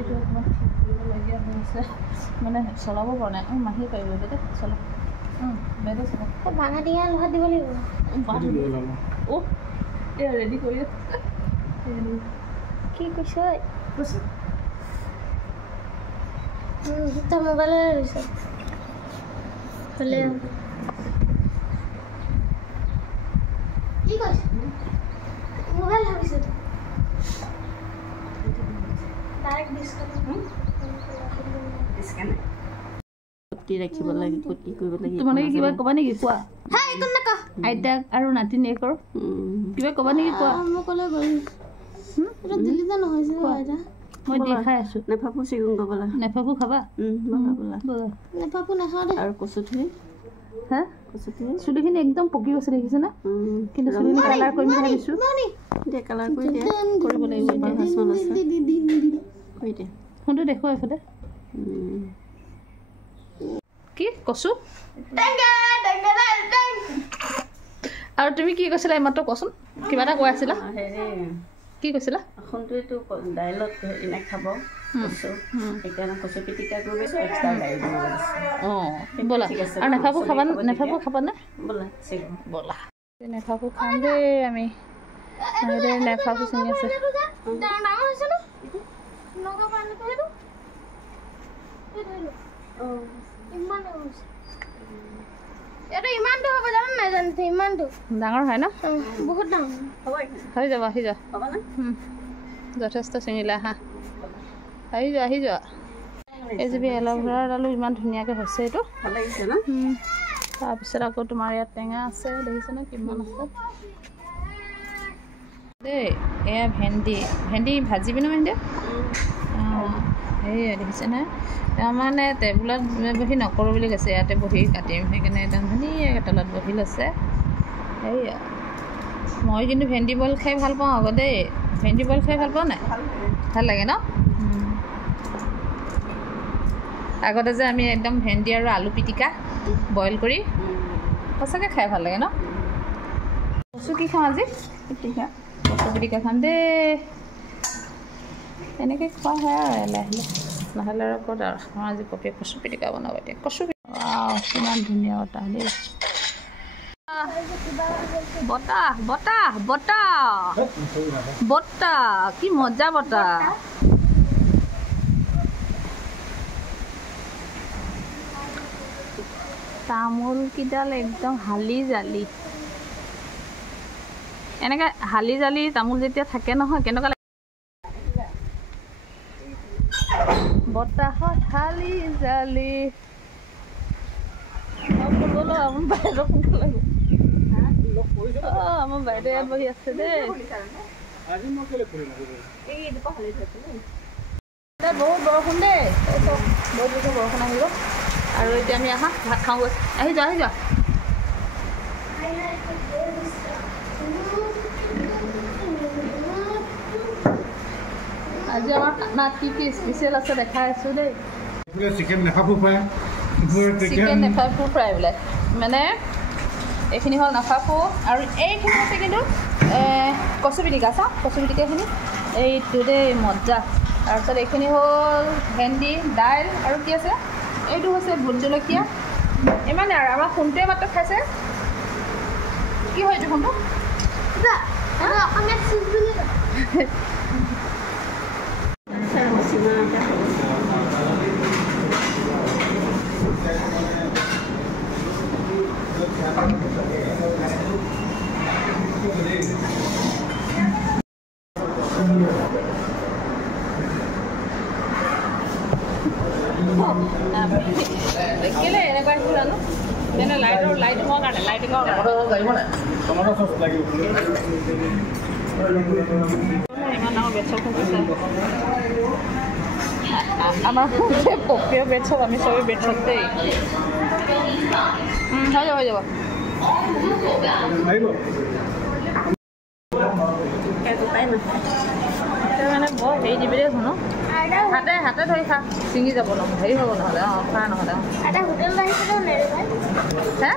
এইটো অকণমান ঠিক কৰিবলগীয়া হৈছে মানে চলাব পৰা নাই মাহী পাৰিব বাইদেউ চলা বাইদেউ চলা ভাঙা দিয়া লোহাত দিব লাগিব অ' এই ৰেডি কৰি কি কৈছ তই মোবাইলে লৈছ হ'লে কি কৈছ মোবাইল ভাবিছোঁ ডাইৰেক্ট ডিছকাউণ্ট ৰাখিব লাগে কুটি কৰিব লাগে তোমালোকে কিবা ক'বা নেকি কোৱা আইতাক আৰু নাতিনীয়েকৰ কিবা ক'বা নেকি কোৱা মই ক'লে গ'ল দিল্লীতে নহয় যে আইতা মই দি খাই আছোঁ নেফাফু চিগুন ক'বলা নেফাফু খাবা নেফাফু নাখাওঁ দে আৰু কচু থুৰি হা চুলিখিনি একদম পকি গৈছে দেখিছে না কিন্তু চুলিখিনি কালাৰ কৰিম বুলি ভাবিছোঁ এতিয়া কালাৰ কৰি দিয়া কৰিব লাগিব কৰি দিয়া ফোনটো দেখুৱা এইফালে কি কচু আৰু তুমি কি কৈছিলা এইমাত্ৰ কোৱাচোন কিবা এটা কৈ আছিলা কি কৈছিলা সোণটোৱেতো দাইলত এনে খাব কচু সেইকাৰণে কচু পিটিকা কৰি এক্সট্ৰা দাইল বনাব দিছোঁ অঁ ব'লা আৰু নেফাফু খাবা নে ব'লা ব'লা নেফাফু খাম দেই আমি নেফাফু চিঙি আছে ডাঙৰ হয় ন বহুত ডাঙৰ হৈ যাব আহি যোৱা যথেষ্ট চিঙিলা হা আহি যোৱা এই যে এল'ভেৰাৰ ডালো ইমান ধুনীয়াকৈ হৈছে এইটো ভাল লাগিছে ন তাৰপিছত আকৌ তোমাৰ ইয়াত টেঙা আছে দেখিছেনে কিমান আছে দেই এয়া ভেন্দি ভাজিবি ন ভেন্দি অঁ সেয়া দেখিছেনে তাৰমানে টেবুলত বহি নকৰোঁ বুলি কৈছে ইয়াতে বহি কাটিম সেইকাৰণে একদম ধুনীয়াকৈ তলত বহি লৈছে সেয়া মই কিন্তু ভেন্দি বইল খাই ভাল পাওঁ আকৌ দেই ভেন্দি বইল খাই ভাল পাওঁ নাই ভাল লাগে ন আগতে যে আমি একদম ভেন্দি আৰু আলু পিটিকা বইল কৰি সঁচাকৈ খাই ভাল লাগে ন কচু কি খাওঁ আজি পিটিকা কচু পিটিকা খাম দেই এনেকৈ খোৱা হয় আৰু লাহে নহ'লে আৰু ক'ত আৰু আমাৰ আজি পপিয়ে কচু পিটিকা বনাব এতিয়া কচু কিমান ধুনীয়া বতাহ দেই বতাহ কি মজা বতাহ তামোল কিডাল একদম হালি জালি এনেকৈ হালি জালি তামোল যেতিয়া থাকে নহয় কেনেকুৱা লাগে বতাহত হালি জালি আমাৰ বাইদেউ আমাৰ বাইদেউ ইয়াত বহি আছে দেই বহুত বৰষুণ দেই বহুত বেছি বৰষুণ আহিব আৰু এতিয়া আমি আহা ভাত খাওঁগৈ আহি যোৱা আজি আমাৰ খানাত কি কি স্পেচিয়েল আছে দেখাই আছোঁ দেই চিকেন নেফাফু ফ্ৰাই বোলে মানে এইখিনি হ'ল নেফাফু আৰু এইখিনি আছে কিন্তু কচু পিটিকা চাওঁ কচু পিটিকাখিনি এইটো দেই মজা তাৰপিছত এইখিনি হ'ল ভেন্দি দাইল আৰু কি আছে এইটো হৈছে ভোট জলকীয়া ইমানে আৰু আমাৰ ফোনটোৱে মাত্ৰ খাইছে কি হয় এইটো ফোনটো কেলে এনেকুৱা আহিব জানো যেনে লাইটিঙৰ কাৰণে ইমান ডাঙৰ বেড শ্বপ খুলিছে আমাৰ পপিয় বেড শ্বপ আমি চবেই বেড শ্বপ দেই হৈ যাব মানে বৰ হেৰি দিবি দেই শুনো হাতে ধৰি খা ছিঙি যাব ন হেৰি হ'ব নহ'লে খা নহ'লে হে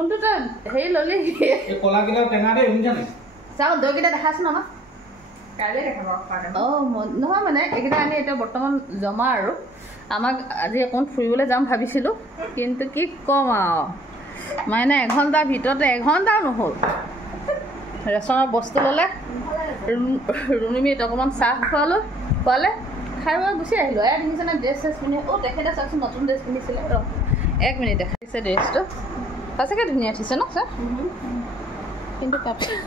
ফোনটো তই হেৰি ল'লি এই কলাকিলা টেঙা দে শুনিছা নে চাওঁ দৈকেইটা দেখাইছোঁ নহয় কাইলৈ দেখাব নহয় মানে এইকেইটা আনি এতিয়া বৰ্তমান জমা আৰু আমাক আজি অকণ ফুৰিবলৈ যাম ভাবিছিলোঁ কিন্তু কি ক'ম আৰু মানে এঘণ্টাৰ ভিতৰতে এঘণ্টাও নহ'ল ৰেচনৰ বস্তু ল'লে ৰুমিমিত অকণমান চাহ খোৱালে খাই মই গুচি আহিলোঁ এয়া দেখিছেনে ড্ৰেছ চেছ পিন্ধি তেখেতে চাওকচোন নতুন ড্ৰেছ পিন্ধিছিলে ৰ 1 মিনিট দেখাইছে ড্ৰেছটো সঁচাকৈ ধুনীয়া উঠিছে ন ছাৰ কিন্তু তাৰপিছত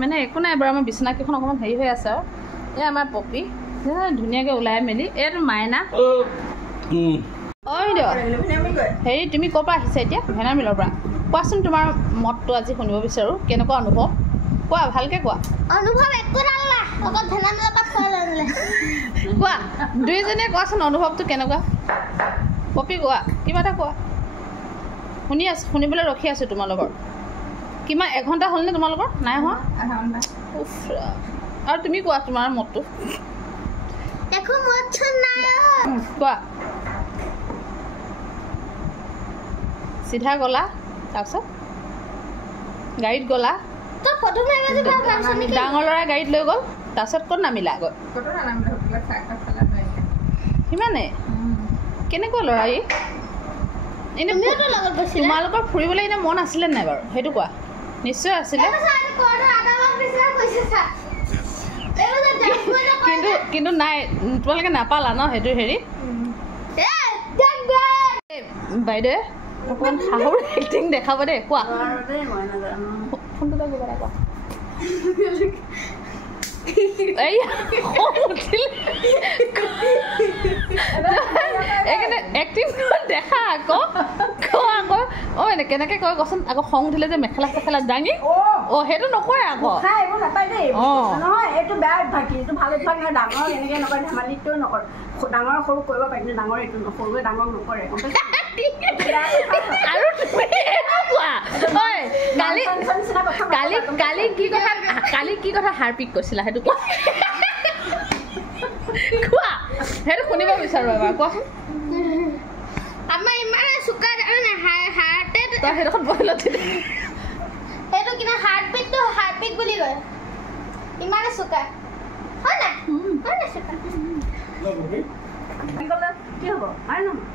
মানে একো নাই বাৰু আমাৰ বিচনাকেইখন অকণমান হেৰি হৈ আছে আৰু এই আমাৰ পপি ধুনীয়াকৈ ওলাই মেলি এইটো মাইনা হেৰি তুমি ক'ৰ পৰা আহিছা এতিয়া ভেনা মিলৰ পৰা কোৱাচোন তোমাৰ মতটো আজি শুনিব বিচাৰোঁ কেনেকুৱা অনুভৱ কোৱা ভালকৈ কোৱা কোৱা দুয়োজনীয়ে কোৱাচোন অনুভৱটো কেনেকুৱা পপি কোৱা কিবা এটা কোৱা শুনিবলৈ ৰখি আছোঁ তোমালোকৰ কিমান এঘণ্টা হ'লনে তোমালোকৰ নাই হোৱা আৰু তুমি কোৱা তোমাৰ মতটো কোৱা চিধা গ'লা তাৰপিছত গাড়ীত গ'লা ডাঙৰ ল'ৰাই গাড়ীত লৈ গ'ল তাৰপিছত ক'ত নামিলা গৈ সিমানে কেনেকুৱা ল'ৰা ই এনেই তোমালোকৰ ফুৰিবলৈ এনেই মন আছিলে নাই বাৰু সেইটো কোৱা নিশ্চয় আছিলে কিন্তু নাই তোমালোকে নাপালা ন সেইটো হেৰি বাইদেৱে অকণমান সাহৰ এক্টিং দেখাব দেই কোৱা ফোনটো কিবা এটা কোৱা এক্টিং দেখা আকৌ এনে কেনেকে কয় কচোন আকৌ খং উঠিলে যে মেখেলা চেখেলা দাঙি সেইটো নকৰে আকৌ এইটো বেয়া অভ্যাস এইটো ভাল অভ্যাস নহয় ডাঙৰ এনেকে নকৰে ধেমালিটো নকৰে ডাঙৰ সৰু কৰিব পাৰি কিন্তু ডাঙৰ এইটো সৰুৱে ডাঙৰ নকৰে আৰু কালি কি কথা হাৰপিক কৈছিলা সেইটো কোৱা কোৱা সেইটো শুনিব বিচাৰো এবাৰ কোৱাচোন আমাৰ ইমানে চুকা তই সেইডোখৰত বহি লতি সেইটো কিনা হাৰ্টবিট বুলি কয় ইমানে চুকা হয় না চুকা কি হ'ব হয় নহয়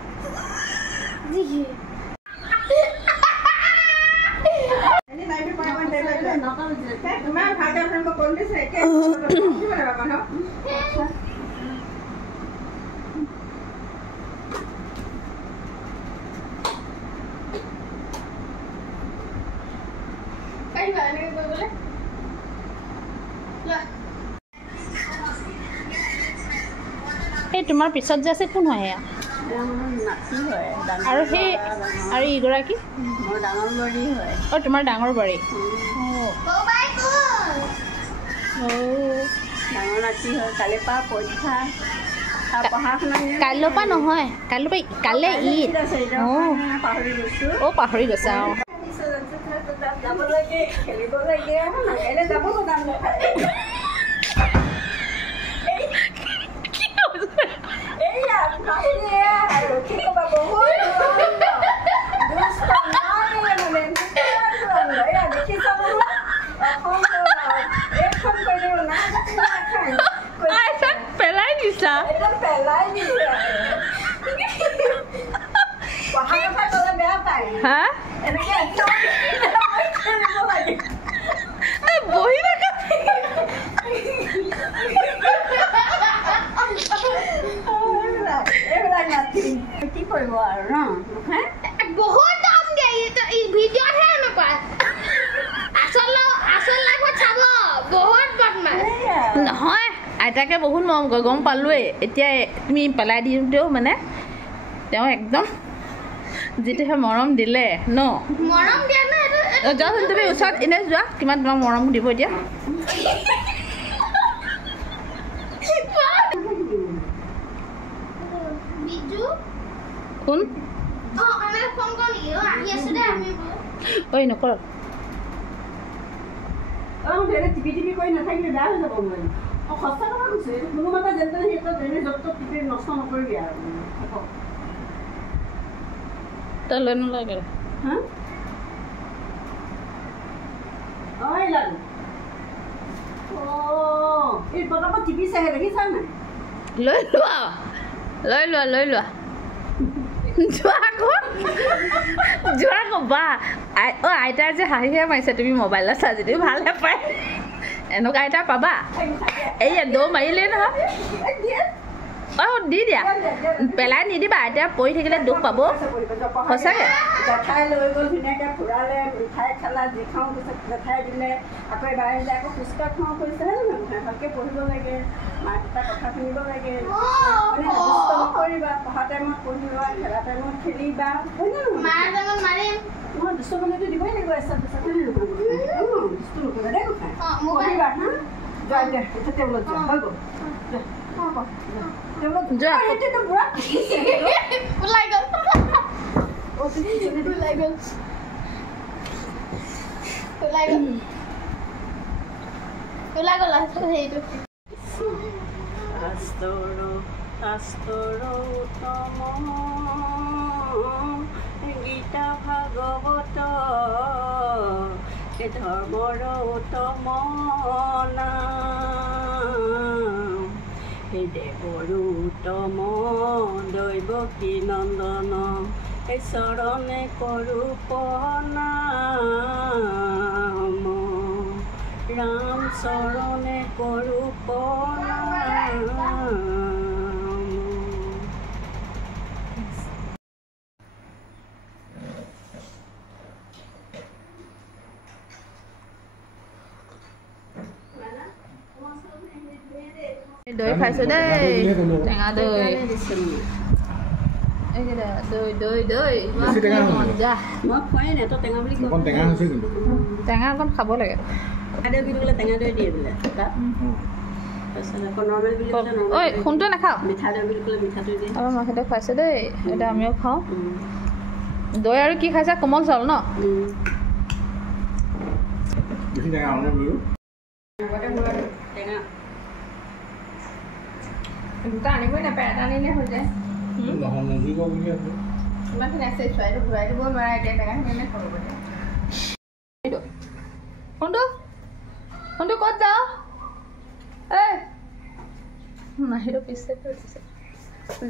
এই তোমাৰ পিছত যে আছে কোন হয় এয়া আৰু সেই আৰু ইগৰাকী তোমাৰ ডাঙৰ বোৱাৰী ডাঙৰ নাতি হয় কালিৰ পৰা পৰীক্ষা পঢ়া শুনা কাইলৈৰ পৰা নহয় কাইলৈ ঈদ পাহৰি গৈছোঁ পাহৰি গৈছা যাব লাগে খেলিব লাগে যাব পেলাই দিছা হা বহি থাকা কি কৰিব আৰু ন বহুত দাম দিয়ে ভিডিঅ'তহে নাপায় আচল লাইফত চাব বহুত বদমাছ নহয় আইতাকে বহুত মৰম কৰে গম পালোৱেই এতিয়া তুমি পেলাই দিওঁতেও মানে তেওঁ একদম যিটোহে মৰম দিলে ন মৰম দিয়া না যোৱাচোন তুমি ওচৰত এনে যোৱা কিমান তোমাক মৰম দিব এতিয়া কোন ঐ নকৰ টিপি কৰি নাথাকিলে বেয়া হৈ যাব মই সঁচা কথা কৈছো এইটো কোনোমতে যেনে যেনে য'ত ত'ত টিপি নষ্ট নকৰিবি আৰু তই লৈ নালাগে পাৰিলানো এই পটাপট টিপিছেহে দেখিছা নাই লৈ লোৱা যোৱা আকৌ বা আইতাৰ যে হাঁহিহে মাৰিছে তুমি মোবাইলত চাই যদি ভালহে পায় এনেকুৱা আইতা পাবা এইয়া দৌ মাৰিলেই নহয় দি দিয়া পেলাই নিদিবা এতিয়া পৰি থাকিলে দুখ পাব সঁচাকৈ জেঠাই লৈ গ'ল ধুনীয়াকৈ ফুৰালে মিঠাই খালা যি খাওঁ পিছত জেঠাই দিলে আকৌ এবাৰ আহিলে আকৌ ফুচকা খাওঁ কৰিছে ভালকৈ পঢ়িব লাগে মাক দেউতাৰ কথা শুনিব লাগে মানে দুষ্ট নকৰিবা পঢ়া টাইমত পঢ়িবা খেলা টাইমত খেলিবা মই দুষ্ট কৰিলেতো দিবই লাগিব এচাত পিছত দুষ্ট নকৰিবা দেই কথা পঢ়িবা হা যোৱা এতিয়া টেবুলত যোৱা হৈ গ'ল গীতা ভাগৱত ধৰ্মৰ উত্তম দেৱৰো উত্তম দৈৱকী নন্দন চৰণে কৰো প্ৰণাম ৰাম চৰণে কৰো প্ৰণাম দৈ খাইছোঁ দেই টেঙা দৈ টেঙা অকণ খাব লাগে ঐ সোণটো নাখাওঁ মই সেইটো খাইছোঁ দেই এতিয়া আমিও খাওঁ দৈ আৰু কি খাইছা কোমল চাউল ন দুটা আনিবই নাপায় এটা আনিলে হৈ যায় ইমানখিনি আছে চোৱাইটো ঘূৰাই দিব নোৱাৰা এতিয়া টেঙাখিনি এনে খাব পাৰে সোণটো ক'ত যাওঁ এই নাহিটো পিছে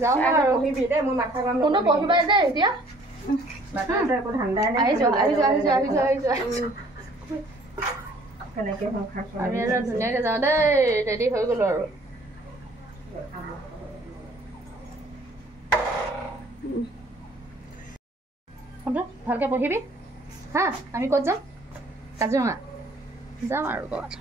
যাওঁ আৰু পঢ়িবি দেই মোৰ মাথা কাম কোনটো পঢ়িবা দেই এতিয়া একো ঠাণ্ডাই নাই আহিছোঁ কেনেকৈ আমি আৰু ধুনীয়াকৈ যাওঁ দেই ৰেডি হৈ গ'লোঁ আৰু ভালকৈ পঢ়িবি হা আমি ক'ত যাম কাজিৰঙা যাম আৰু ক'ৰবাত